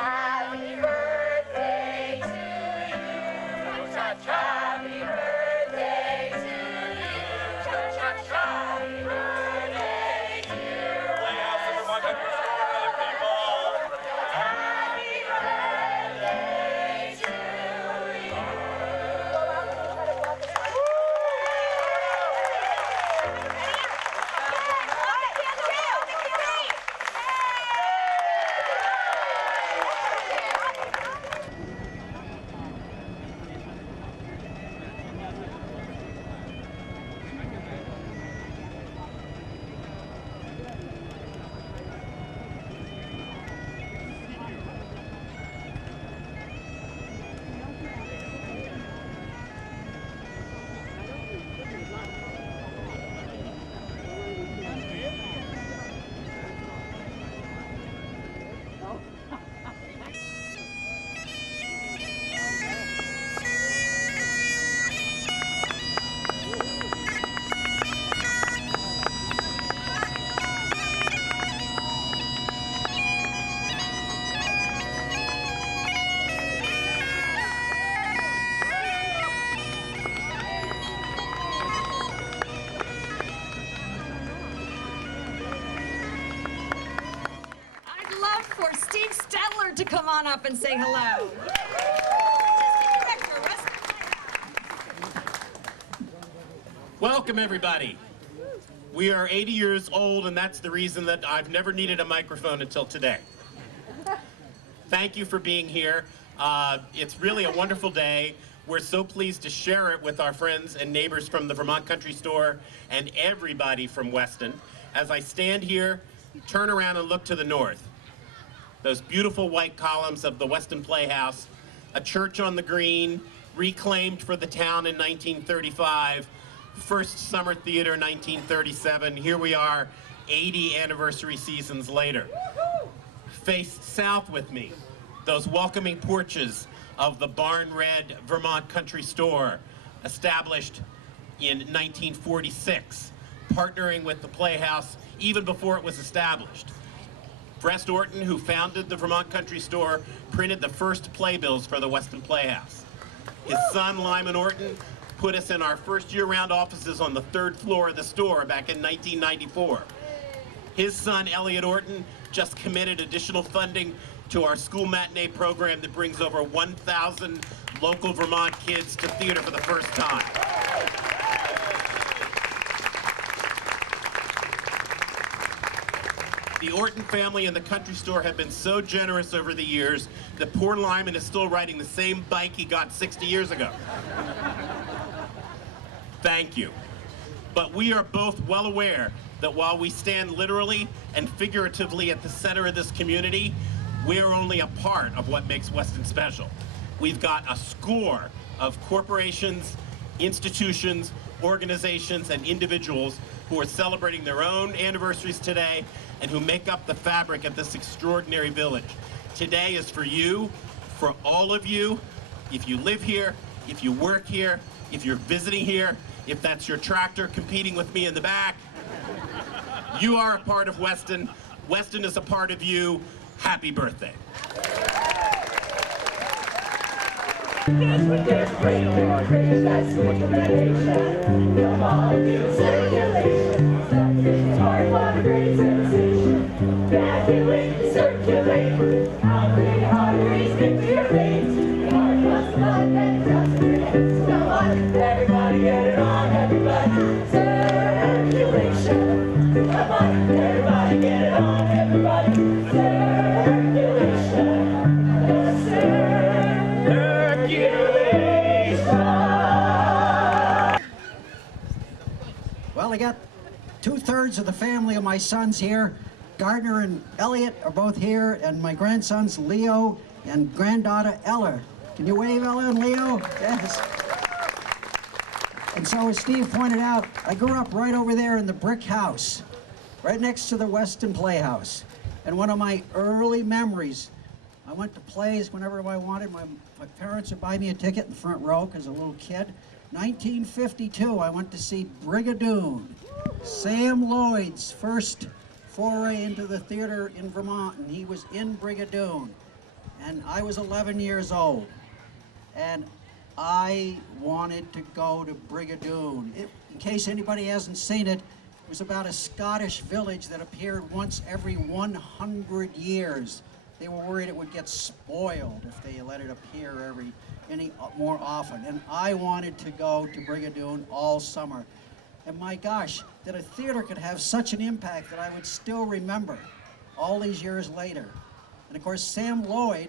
Happy birthday to you. Cha-cha. Happy birthday to you. Cha-cha-cha. Happy birthday to you. Playhouse of Vermont Country Store, other people. Happy birthday to you. To come on up and say hello. Welcome, everybody. We are 80 years old, and that's the reason that I've never needed a microphone until today. Thank you for being here. It's really a wonderful day. We're so pleased to share it with our friends and neighbors from the Vermont Country Store and everybody from Weston. As I stand here, turn around and look to the north. Those beautiful white columns of the Weston Playhouse, a church on the green, reclaimed for the town in 1935, first summer theater 1937. Here we are 80 anniversary seasons later. Face south with me, those welcoming porches of the barn red Vermont Country Store, established in 1946, partnering with the Playhouse even before it was established. Brest Orton, who founded the Vermont Country Store, printed the first playbills for the Weston Playhouse. His son, Lyman Orton, put us in our first year-round offices on the 3rd floor of the store back in 1994. His son, Elliot Orton, just committed additional funding to our school matinee program that brings over 1,000 local Vermont kids to theater for the first time. The Orton family and the Country Store have been so generous over the years that poor Lyman is still riding the same bike he got 60 years ago. Thank you. But we are both well aware that while we stand literally and figuratively at the center of this community, we're only a part of what makes Weston special. We've got a score of corporations, institutions, organizations, and individuals who are celebrating their own anniversaries today and who make up the fabric of this extraordinary village. Today is for you, for all of you. If you live here, if you work here, if you're visiting here, if that's your tractor competing with me in the back, you are a part of Weston. Weston is a part of you. Happy birthday. Everybody get it on, everybody. Circulation. Come on, everybody get it on, everybody. Circulation. Well, I got 2/3 of the family of my sons here. Gardner and Elliot are both here, and my grandsons Leo and granddaughter Ella. Can you wave, Ella and Leo? Yes. And so, as Steve pointed out, I grew up right over there in the brick house, right next to the Weston Playhouse. And one of my early memories, I went to plays whenever I wanted. My parents would buy me a ticket in the front row because a little kid. 1952, I went to see Brigadoon, Sam Lloyd's first foray into the theater in Vermont, and he was in Brigadoon. and I was 11 years old, and I wanted to go to Brigadoon. In case anybody hasn't seen it, it was about a Scottish village that appeared once every 100 years. They were worried it would get spoiled if they let it appear any more often. And I wanted to go to Brigadoon all summer. And my gosh, that a theater could have such an impact that I would still remember all these years later. And of course, Sam Lloyd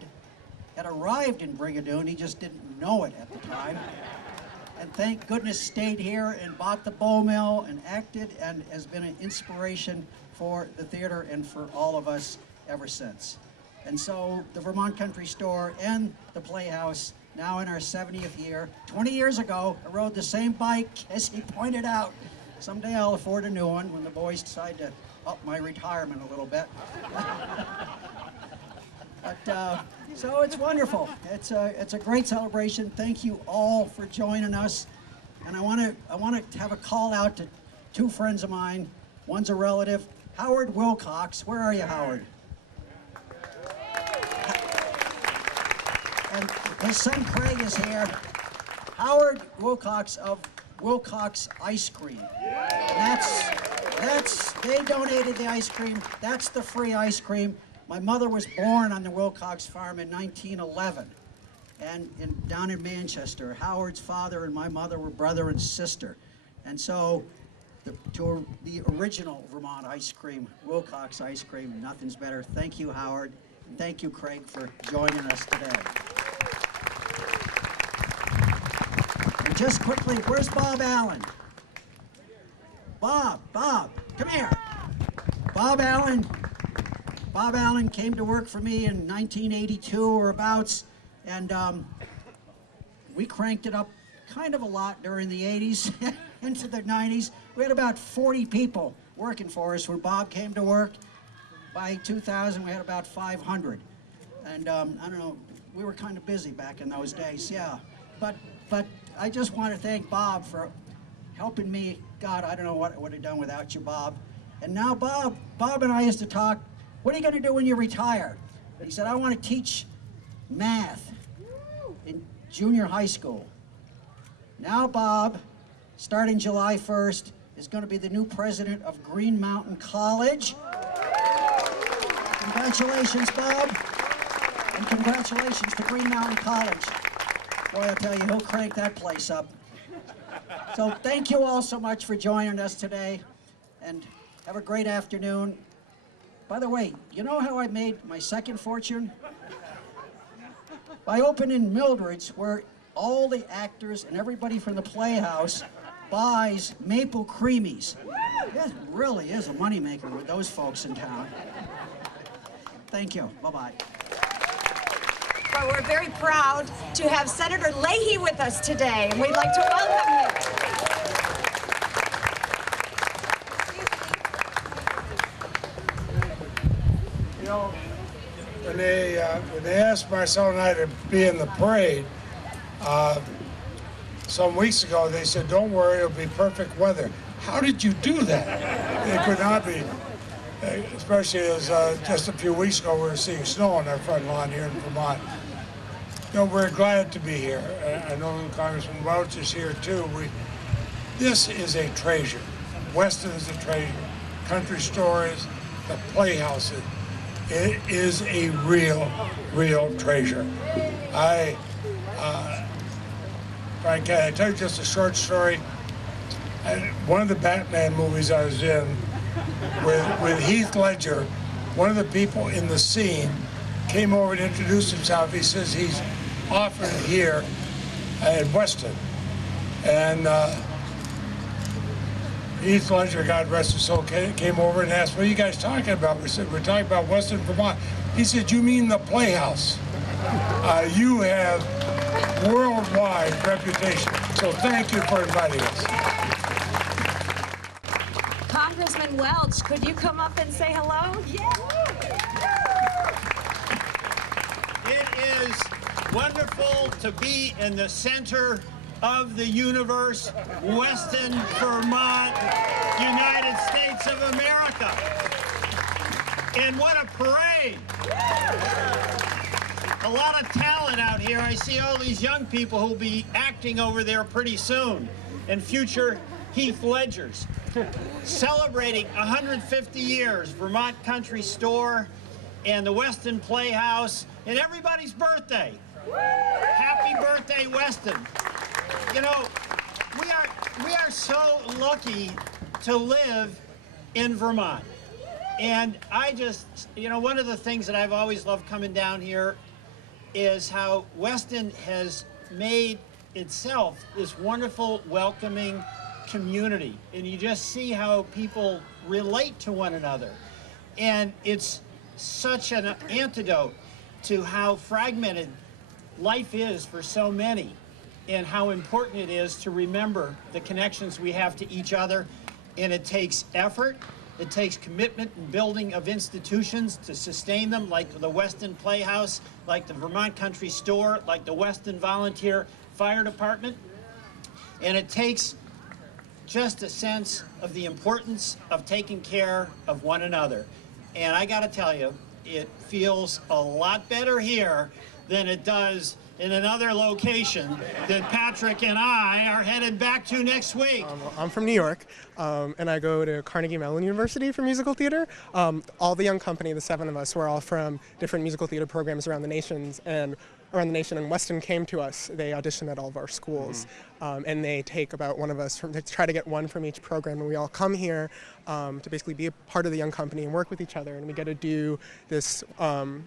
had arrived in Brigadoon, he just didn't know it at the time. And thank goodness stayed here and bought the Bow Mill and acted and has been an inspiration for the theater and for all of us ever since. And so the Vermont Country Store and the Playhouse, now in our 70th year. 20 years ago, I rode the same bike as he pointed out. Someday I'll afford a new one when the boys decide to up my retirement a little bit. But, so it's wonderful. It's a great celebration. Thank you all for joining us. And I want to have a call out to two friends of mine. One's a relative, Howard Wilcox. Where are you, Howard? And his son Craig is here. Howard Wilcox of Wilcox Ice Cream. They donated the ice cream. That's the free ice cream. My mother was born on the Wilcox farm in 1911 and down in Manchester. Howard's father and my mother were brother and sister. And so to the original Vermont ice cream, Wilcox ice cream, nothing's better. Thank you, Howard. And thank you, Craig, for joining us today. And just quickly, where's Bob Allen? Bob, come here. Bob Allen came to work for me in 1982 or abouts, and we cranked it up kind of a lot during the 80s into the 90s. We had about 40 people working for us when Bob came to work. By 2000, we had about 500. And I don't know, we were kind of busy back in those days, yeah. But I just want to thank Bob for helping me. God, I don't know what I would have done without you, Bob. And now Bob and I used to talk, what are you going to do when you retire? And he said, I want to teach math in junior high school. Now Bob, starting July 1st, is going to be the new president of Green Mountain College. Congratulations, Bob. And congratulations to Green Mountain College. Boy, I'll tell you, he'll crank that place up. So thank you all so much for joining us today, and have a great afternoon. By the way, you know how I made my second fortune? By opening Mildred's, where all the actors and everybody from the Playhouse buys maple creamies. It really is a moneymaker with those folks in town. Thank you. Bye-bye. Well, we're very proud to have Senator Leahy with us today, and we'd like to welcome you. You know, when they asked Marcel and I to be in the parade some weeks ago, they said, "Don't worry, it'll be perfect weather." How did you do that? It could not be, especially as just a few weeks ago we were seeing snow on our front lawn here in Vermont. You know, we're glad to be here. I know Congressman Welch is here too. This is a treasure. Weston is a treasure. Country Store is, the Playhouse is. It is a real treasure. Frank, can I tell you just a short story? One of the Batman movies I was in with Heath Ledger, one of the people in the scene came over to introduce himself. He says he's often here at Weston. And Heath Ledger, God rest his soul, came over and asked, "What are you guys talking about?" We said, "We're talking about Weston, Vermont." He said, "You mean the Playhouse? You have worldwide reputation." So thank you for inviting us. Congressman Welch, could you come up and say hello? Yeah. It is wonderful to be in the center of the universe, Weston, Vermont, United States of America. And what a parade! a lot of talent out here. I see all these young people who'll be acting over there pretty soon, and future Heath Ledgers. Celebrating 150 years, Vermont Country Store and the Weston Playhouse, and everybody's birthday. Happy birthday, Weston. You know, we are so lucky to live in Vermont. And I just, you know, one of the things that I've always loved coming down here is how Weston has made itself this wonderful, welcoming community. And you just see how people relate to one another. And it's such an antidote to how fragmented life is for so many, and how important it is to remember the connections we have to each other. And it takes effort, it takes commitment and building of institutions to sustain them, like the Weston Playhouse, like the Vermont Country Store, like the Weston Volunteer Fire Department. And it takes just a sense of the importance of taking care of one another. And I gotta tell you, it feels a lot better here than it does in another location that Patrick and I are headed back to next week. I'm from New York, and I go to Carnegie Mellon University for musical theater. All the young company, the 7 of us, were all from different musical theater programs around the nation, and Weston came to us. They auditioned at all of our schools, and they take about one of us, they try to get one from each program, and we all come here to basically be a part of the young company and work with each other. And we get to do this,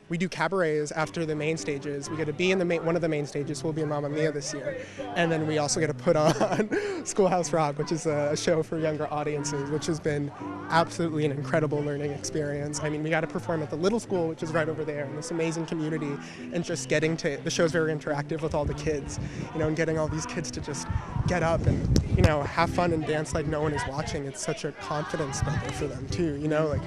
we do cabarets after the main stages. We get to be in one of the main stages, so we'll be in Mamma Mia this year. And then we also get to put on Schoolhouse Rock, which is a show for younger audiences, which has been absolutely an incredible learning experience. I mean, we got to perform at the little school, which is right over there, in this amazing community, and just getting to, the show's very interactive with all the kids, you know, and getting all these kids to just get up and, you know, have fun and dance like no one is watching. It's such a confidence builder for them too, you know, like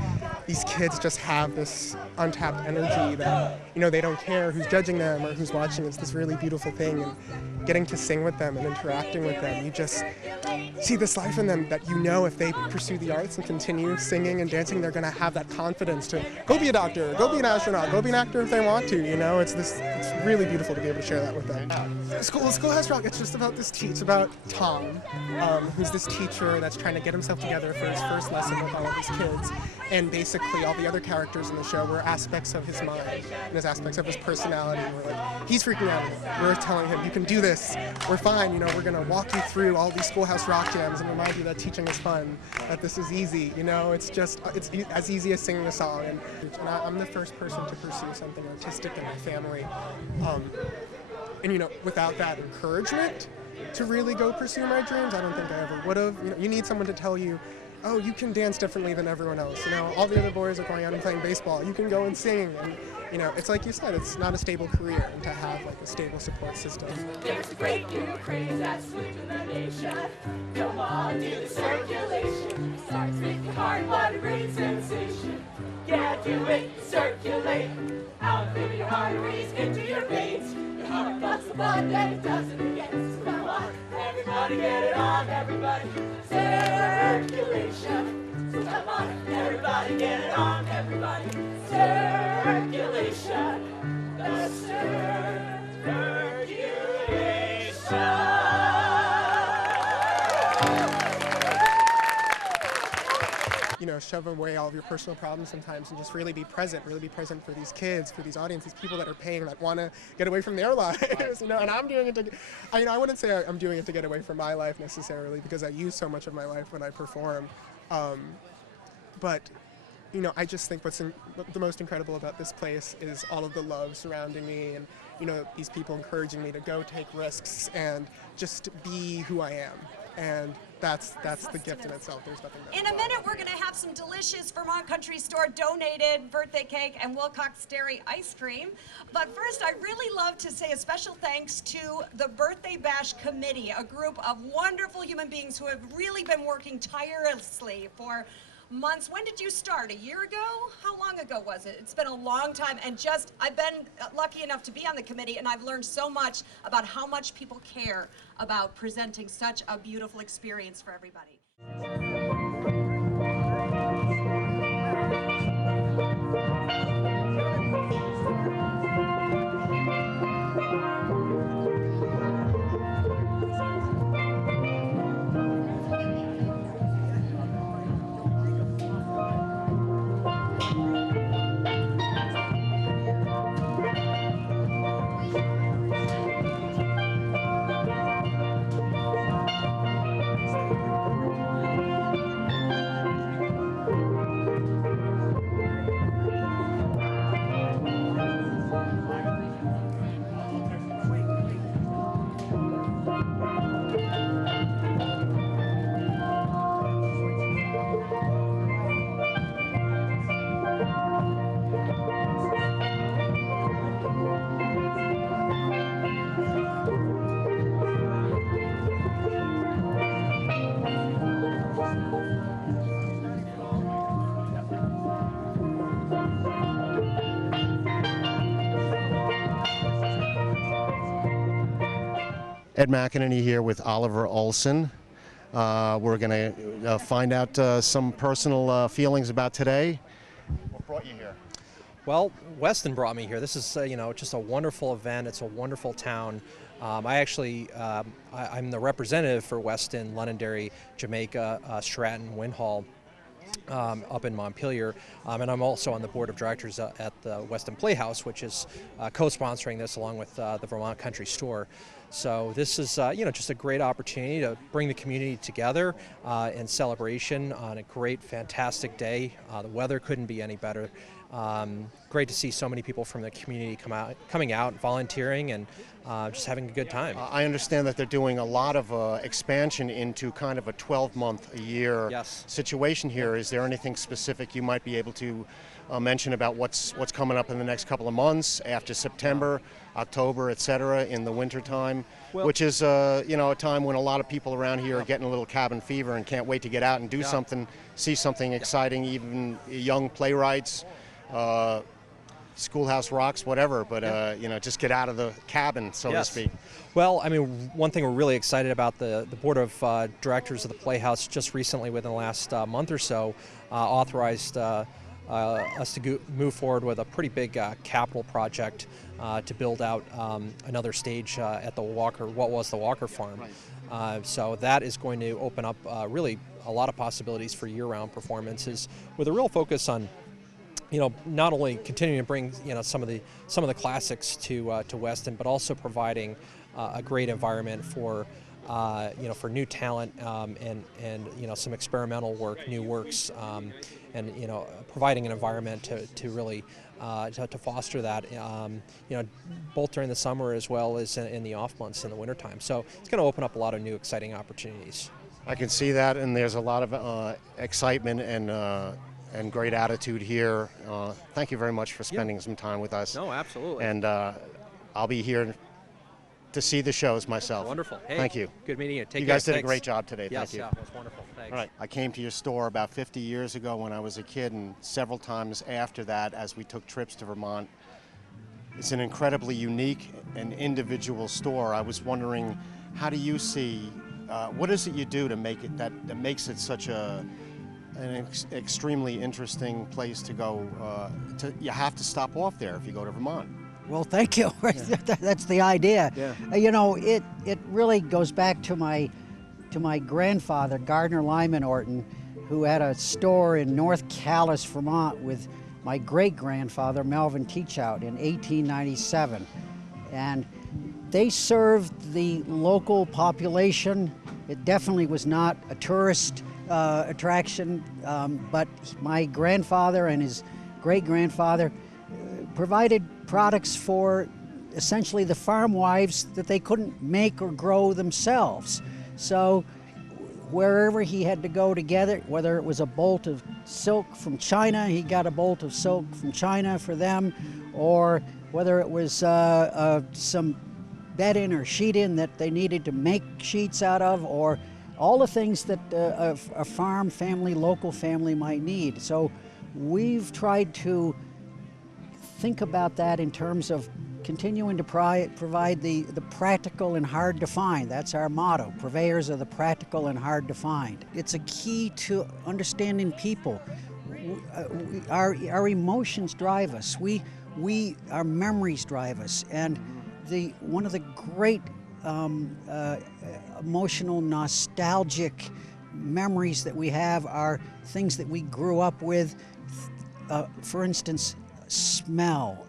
these kids just have this untapped energy that, you know, they don't care who's judging them or who's watching. It's this really beautiful thing, and getting to sing with them and interacting with them, you just see this life in them that, you know, if they pursue the arts and continue singing and dancing, they're going to have that confidence to go be a doctor, go be an astronaut, go be an actor if they want to, you know. It's really beautiful to be able to share that with them. Schoolhouse Rock, it's just about it's about Tom, who's this teacher that's trying to get himself together for his first lesson with all of his kids. And basically all the other characters in the show were aspects of his mind and his aspects of his personality. We're like, he's freaking out. We're telling him, you can do this. We're fine. You know, we're going to walk you through all these Schoolhouse Rock jams and remind you that teaching is fun, that this is easy. You know, it's as easy as singing a song. And I'm the first person to pursue something artistic in my family. And, you know, without that encouragement to really go pursue my dreams, I don't think I ever would have. You know, you need someone to tell you, oh, you can dance differently than everyone else. You know, all the other boys are going out and playing baseball. You can go and sing. And, you know, it's like you said, it's not a stable career, and to have like a stable support system. There's a great new craze that's sweeping the nation. Come on, do the circulation. It starts with your heart, what a great sensation. Yeah, do it, circulate. Out through your arteries, into your veins. Your heart pumps the blood, then it does it again. So come on, everybody get it on, everybody. Circulation. So come on, everybody get it on, everybody. Circulation. The circulation. You know, shove away all of your personal problems sometimes and just really be present for these kids, for these audiences, people that are paying, that want to get away from their lives, you know. And I'm doing it to, you know, I wouldn't say I'm doing it to get away from my life necessarily, because I use so much of my life when I perform. But, you know, I just think what the most incredible about this place is all of the love surrounding me, and, you know, these people encouraging me to go take risks and just be who I am. And that's the gift in itself. There's nothing better. In a minute, we're going to have some delicious Vermont Country Store donated birthday cake and Wilcox Dairy ice cream. But first, I really love to say a special thanks to the Birthday Bash Committee, a group of wonderful human beings who have really been working tirelessly for months. When did you start? A year ago? How long ago was it? It's been a long time, and I've been lucky enough to be on the committee, and I've learned so much about how much people care about presenting such a beautiful experience for everybody. Ed McEnany here with Oliver Olson. We're going to find out some personal feelings about today. What brought you here? Well, Weston brought me here. This is, just a wonderful event. It's a wonderful town. I'm the representative for Weston, Londonderry, Jamaica, Stratton, Winhall, up in Montpelier, and I'm also on the board of directors at the Weston Playhouse, which is co-sponsoring this along with the Vermont Country Store. So this is, just a great opportunity to bring the community together in celebration on a great, fantastic day. The weather couldn't be any better. Great to see so many people from the community coming out, volunteering, and just having a good time. I understand that they're doing a lot of expansion into kind of a 12-month-a-year situation here. Is there anything specific you might be able to mention about what's coming up in the next couple of months, after September, October, etc., in the wintertime, which is a time when a lot of people around here are getting a little cabin fever and can't wait to get out and do something, see something exciting, even young playwrights, Schoolhouse Rocks, whatever, but just get out of the cabin, so to speak. Well, I mean, one thing we're really excited about, the board of directors of the Playhouse just recently, within the last month or so, authorized us to move forward with a pretty big capital project to build out another stage at what was the Walker Farm. So that is going to open up really a lot of possibilities for year-round performances, with a real focus on not only continuing to bring some of the classics to Weston, but also providing a great environment for for new talent and some experimental work, new works, and providing an environment to really to foster that, both during the summer as well as in the off months in the wintertime. So it's going to open up a lot of new exciting opportunities. I can see that, and there's a lot of excitement and great attitude here. Thank you very much for spending some time with us. No, absolutely. And I'll be here to see the shows myself. Wonderful. Hey, thank you. Good meeting you. Take care. You guys did Thanks. a great job today. Yes, Thank you. yeah, it was wonderful. Thanks. All right. I came to your store about 50 years ago when I was a kid, and several times after that as we took trips to Vermont. It's an incredibly unique and individual store. I was wondering, how do you see, what is it you do to make it that makes it such an extremely interesting place to go? You have to stop off there if you go to Vermont. Well, thank you. That's the idea. Yeah. It really goes back to my grandfather, Gardner Lyman Orton, who had a store in North Calais, Vermont, with my great-grandfather, Melvin Teachout, in 1897. And they served the local population. It definitely was not a tourist attraction, but my grandfather and his great-grandfather provided products for essentially the farm wives that they couldn't make or grow themselves. So wherever he had to go together, whether it was a bolt of silk from China, he got a bolt of silk from China for them, or whether it was some bedding or sheeting that they needed to make sheets out of, or all the things that a farm family, local family might need. So we've tried to think about that in terms of continuing to provide the practical and hard to find. That's our motto, purveyors of the practical and hard to find. It's a key to understanding people. Our emotions drive us. Our memories drive us. And one of the great emotional, nostalgic memories that we have are things that we grew up with. For instance, smell.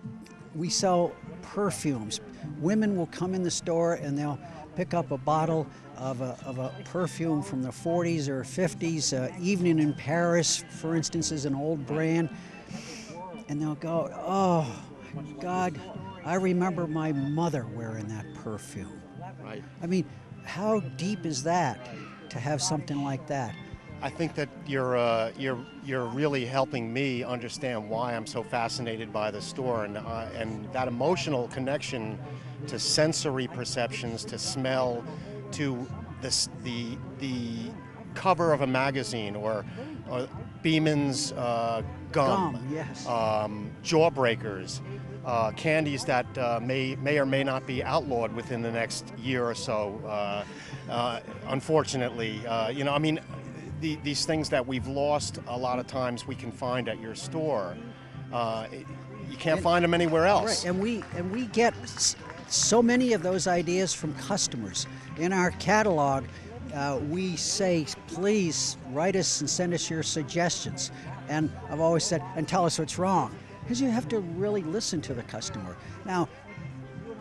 We sell perfumes. Women will come in the store and they'll pick up a bottle of a perfume from the 40s or 50s. Evening in Paris, for instance, is an old brand. And they'll go, oh, God, I remember my mother wearing that perfume. Right. I mean, how deep is that to have something like that? I think that you're really helping me understand why I'm so fascinated by the store, and that emotional connection to sensory perceptions, to smell, to the cover of a magazine, or Beeman's gum, yes. jawbreakers, candies that may or may not be outlawed within the next year or so. Unfortunately, you know, I mean, these things that we've lost a lot of times we can find at your store. You can't find them anywhere else. Right, and we get so many of those ideas from customers. In our catalog, we say, please write us and send us your suggestions. And I've always said, and tell us what's wrong. Because you have to really listen to the customer. Now,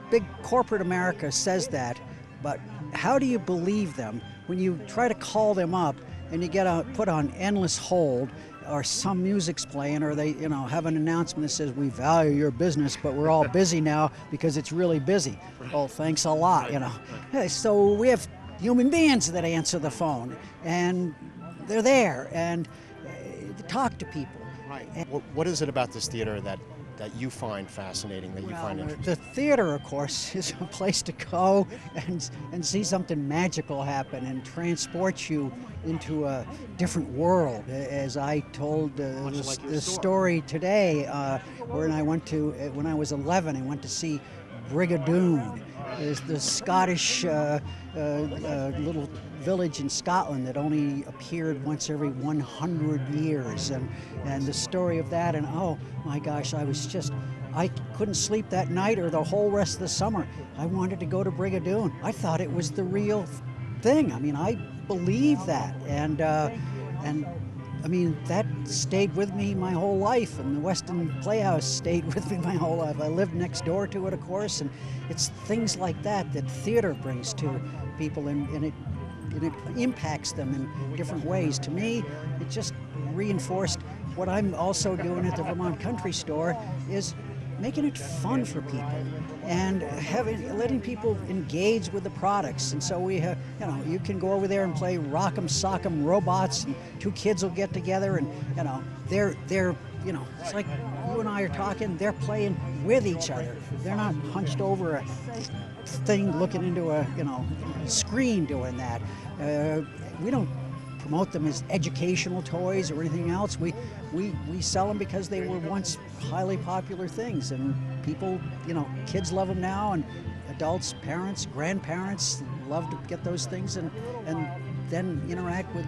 big corporate America says that, but how do you believe them when you try to call them up and you get put on endless hold, or some music's playing, or they, you know, have an announcement that says, we value your business, but we're all busy now because it's really busy. Oh, thanks a lot, you know. Hey, so we have human beings that answer the phone, and they're there, and talk to people. Right. And what is it about this theater that you find fascinating, that you find interesting? The theater, of course, is a place to go and see something magical happen and transport you into a different world. As I told the story today, when I was 11, I went to see Brigadoon, the Scottish little village in Scotland that only appeared once every 100 years, and the story of that, and oh my gosh, I couldn't sleep that night or the whole rest of the summer. I wanted to go to Brigadoon. I thought it was the real thing. I mean, I believe that, and I mean, that stayed with me my whole life, and the Weston Playhouse stayed with me my whole life. I lived next door to it, of course, and it's things like that that theater brings to people, and it impacts them in different ways. To me, it just reinforced what I'm also doing at the Vermont Country Store, is making it fun for people and letting people engage with the products. And so we have, you know, you can go over there and play Rock'em Sock'em Robots, and two kids will get together, and you know, they're you know, it's like you and I are talking, they're playing with each other. They're not hunched over a thing looking into a, you know, screen doing that. We don't promote them as educational toys or anything else. We sell them because they were once highly popular things, and people, you know, kids love them now, and adults, parents, grandparents love to get those things and then interact with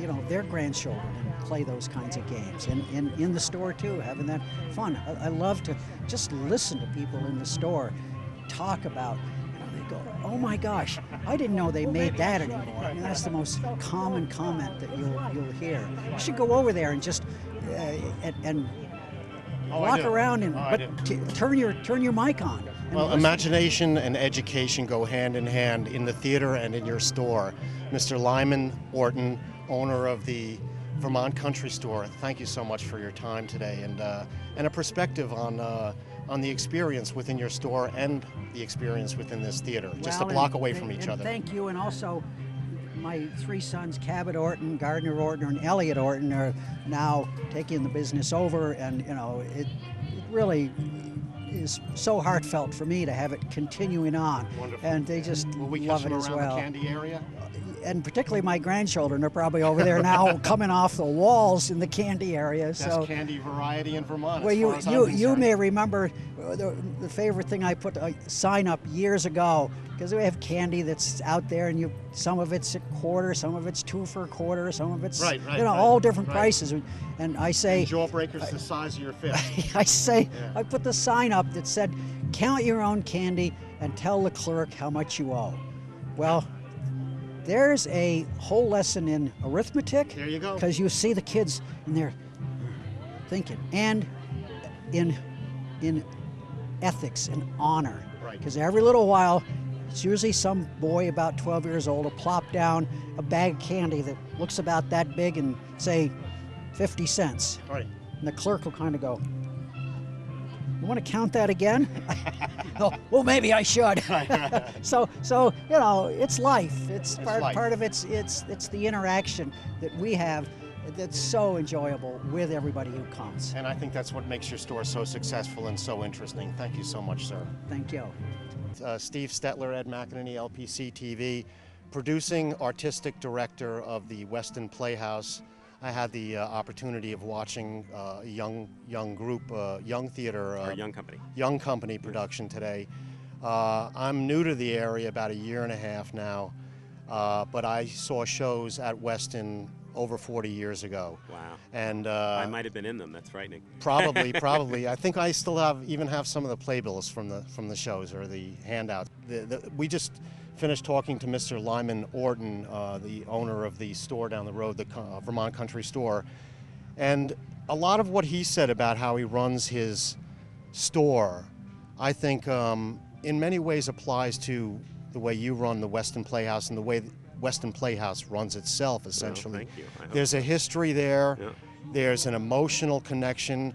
you know, their grandchildren and play those kinds of games. And in the store too, having that fun. I love to just listen to people in the store talk about, they go, oh my gosh, I didn't know they made that anymore. I mean, that's the most common comment that you'll hear. You should go over there and just walk around and turn your mic on. Well, imagination and education go hand in hand in the theater and in your store. Mr. Lyman Orton, owner of the Vermont Country Store, thank you so much for your time today, and a perspective on the experience within your store and the experience within this theater, just a block away from each other. Thank you, and also my three sons, Cabot Orton, Gardner Orton, and Elliot Orton, are now taking the business over, and you know, it really is so heartfelt for me to have it continuing on. Wonderful. And they just love it as well. The candy area? And particularly my grandchildren are probably over there now coming off the walls in the candy area. Best candy variety in Vermont. Well, you may remember the favorite thing I put a sign up years ago, because we have candy that's out there, and some of it's a quarter, some of it's 2 for a quarter, some of it's all different prices. And I say, and jawbreakers the size of your fist. I say, I put the sign up that said, count your own candy and tell the clerk how much you owe. Well, there's a whole lesson in arithmetic. There you go. Because you see the kids and they're thinking, and in ethics and honor. Right. Because every little while, it's usually some boy about 12 years old will plop down a bag of candy that looks about that big and say 50 cents. Right. And the clerk will kind of go, you want to count that again? Oh, well, maybe I should. So you know, it's life. It's part of it's the interaction that we have that's so enjoyable with everybody who comes. And I think that's what makes your store so successful and so interesting. Thank you so much, sir. Thank you. Steve Stetler, Ed McEnany, LPC TV, producing artistic director of the Weston Playhouse. I had the opportunity of watching a young group, young theater, Our young company. young company production today. I'm new to the area, about a year and a half now, but I saw shows at Weston over 40 years ago. Wow. And I might have been in them. That's frightening. Probably. I think I still even have some of the playbills from the shows, or the handout. We just finished talking to Mr. Lyman Orton, the owner of the store down the road, the Vermont Country Store, and a lot of what he said about how he runs his store, I think in many ways applies to the way you run the Weston Playhouse and the way Weston Playhouse runs itself, essentially. Well, thank you. I hope There's a history there. Yeah. There's an emotional connection.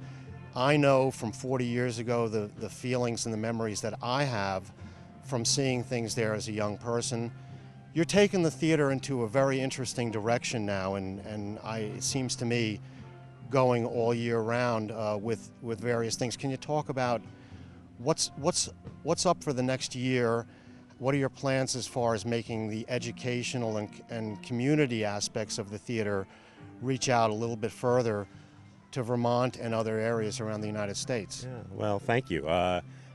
I know from 40 years ago the feelings and the memories that I have from seeing things there as a young person. You're taking the theater into a very interesting direction now, and it seems to me going all year round with various things. Can you talk about what's up for the next year? What are your plans as far as making the educational and community aspects of the theater reach out a little bit further to Vermont and other areas around the United States? Yeah, well, thank you.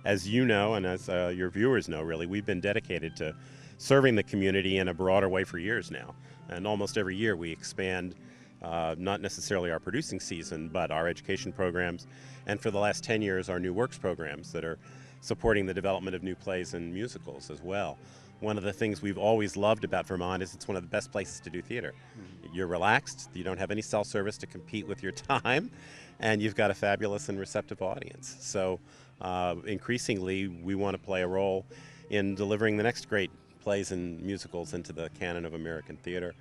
As you know, and as your viewers know, really, we've been dedicated to serving the community in a broader way for years now. And almost every year we expand not necessarily our producing season, but our education programs, and for the last 10 years, our new works programs that are supporting the development of new plays and musicals as well. One of the things we've always loved about Vermont is it's one of the best places to do theater. You're relaxed, you don't have any cell service to compete with your time, and you've got a fabulous and receptive audience. So increasingly, we want to play a role in delivering the next great plays and musicals into the canon of American theater.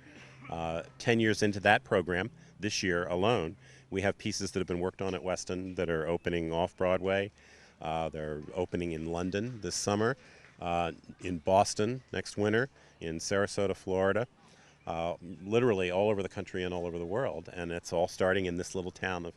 10 years into that program, this year alone, we have pieces that have been worked on at Weston that are opening off-Broadway. They're opening in London this summer, in Boston next winter, in Sarasota, Florida, literally all over the country and all over the world. And it's all starting in this little town of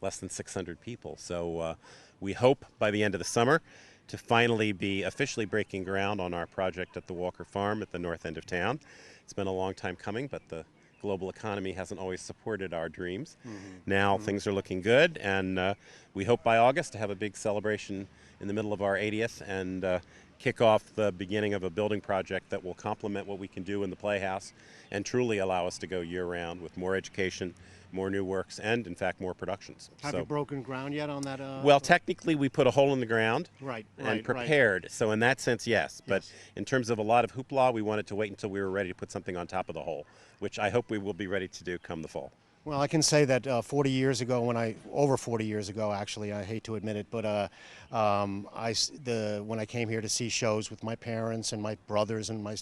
less than 600 people. So we hope by the end of the summer to finally be officially breaking ground on our project at the Walker Farm at the north end of town. It's been a long time coming, but the global economy hasn't always supported our dreams. Now things are looking good, and we hope by August to have a big celebration in the middle of our 80th and kick off the beginning of a building project that will complement what we can do in the Playhouse and truly allow us to go year-round with more education, more new works, and in fact more productions. Have you broken ground yet on that? Well, technically we put a hole in the ground right, and prepared. So in that sense, yes. But in terms of a lot of hoopla, we wanted to wait until we were ready to put something on top of the hole, which I hope we will be ready to do come the fall. Well, I can say that 40 years ago, over 40 years ago, actually, I hate to admit it, but when I came here to see shows with my parents and my brothers and my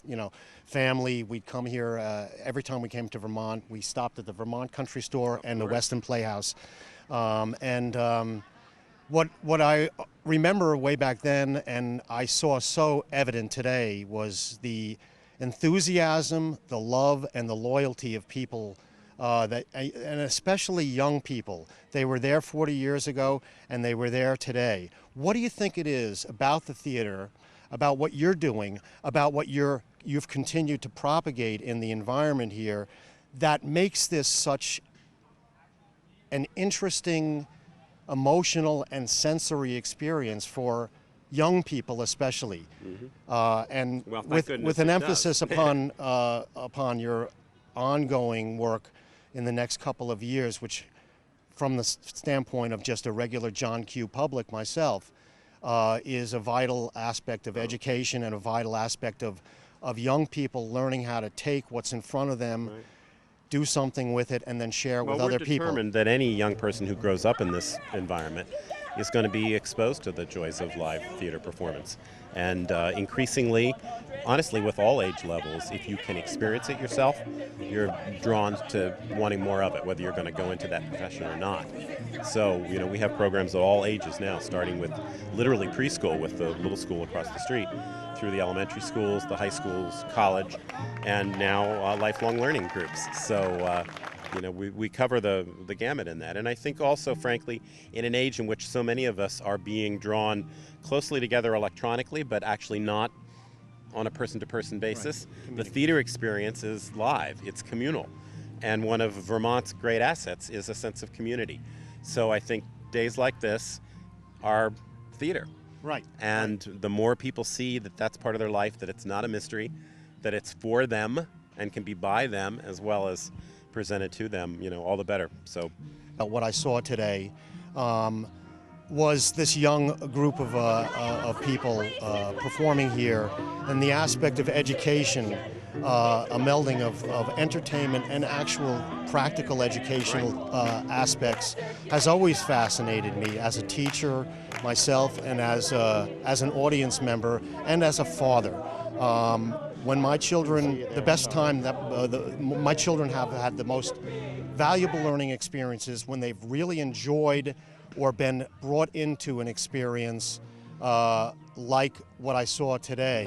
family, we'd come here every time we came to Vermont. We stopped at the Vermont Country Store and the Weston Playhouse, what I remember way back then, and I saw so evident today, was the enthusiasm, the love, and the loyalty of people. And especially young people. They were there 40 years ago, and they were there today. What do you think it is about the theater, about what you're doing, about what you've continued to propagate in the environment here, that makes this such an interesting, emotional, and sensory experience for young people especially? And well, with an emphasis upon your ongoing work in the next couple of years, which from the standpoint of just a regular John Q. public myself, is a vital aspect of education and a vital aspect of young people learning how to take what's in front of them, do something with it, and then share it with other people. We're determined that any young person who grows up in this environment is going to be exposed to the joys of live theater performance. And increasingly, honestly, with all age levels, if you can experience it yourself, you're drawn to wanting more of it, whether you're going to go into that profession or not. So, we have programs at all ages now, starting with literally preschool with the little school across the street, through the elementary schools, the high schools, college, and now lifelong learning groups. So, we cover the gamut in that. And I think also, frankly, in an age in which so many of us are being drawn closely together electronically, but actually not on a person-to-person basis, the theater experience is live. It's communal. And one of Vermont's great assets is a sense of community. So I think days like this are theater. Right. And the more people see that that's part of their life, that it's not a mystery, that it's for them and can be by them as well as presented to them, all the better. So what I saw today was this young group of people performing here, and the aspect of education, a melding of entertainment and actual practical educational aspects has always fascinated me as a teacher myself and as an audience member and as a father. When my children, the best time that my children have had the most valuable learning experiences when they've really enjoyed or been brought into an experience like what I saw today.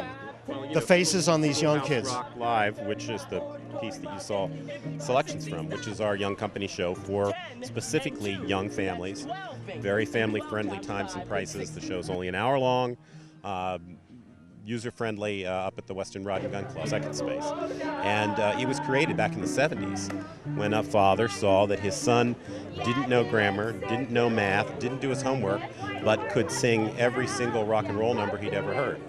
The faces on these young kids. Rock Live, which is the piece that you saw selections from, which is our young company show for specifically young families. Very family-friendly times and prices. The show's only an hour long. User-friendly up at the Weston Rod and Gun Club, second space. And it was created back in the 70s when a father saw that his son didn't know grammar, didn't know math, didn't do his homework, but could sing every single rock and roll number he'd ever heard.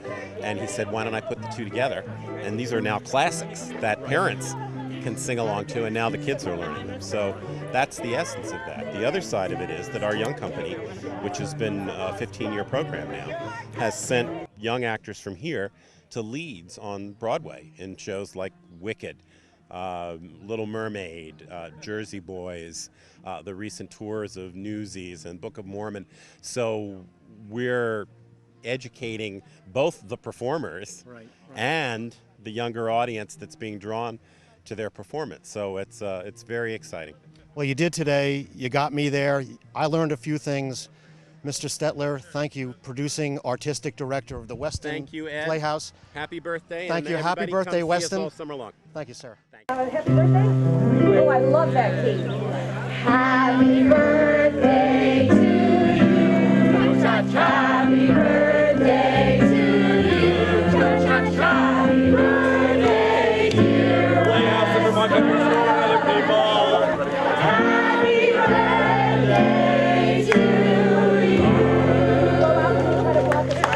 And he said, why don't I put the two together? And these are now classics that parents can sing along to, and now the kids are learning them. So that's the essence of that. The other side of it is that our young company, which has been a 15-year program now, has sent young actors from here to leads on Broadway in shows like Wicked, Little Mermaid, Jersey Boys, the recent tours of Newsies and Book of Mormon. So we're educating both the performers and the younger audience that's being drawn to their performance. So it's very exciting. Well, you did today. You got me there. I learned a few things. Mr. Stetler, thank you, producing artistic director of the Weston Thank you, Ed. Playhouse. Happy birthday. Thank and you. Happy everybody birthday, come see us Weston. all summer long. Thank you, sir. Happy birthday? Oh, I love that cake. Happy birthday to you. Happy birthday to you. Happy birthday, dear Playhouse of Vermont Country Store and other people. Happy birthday to you. Go out and try to walk us out.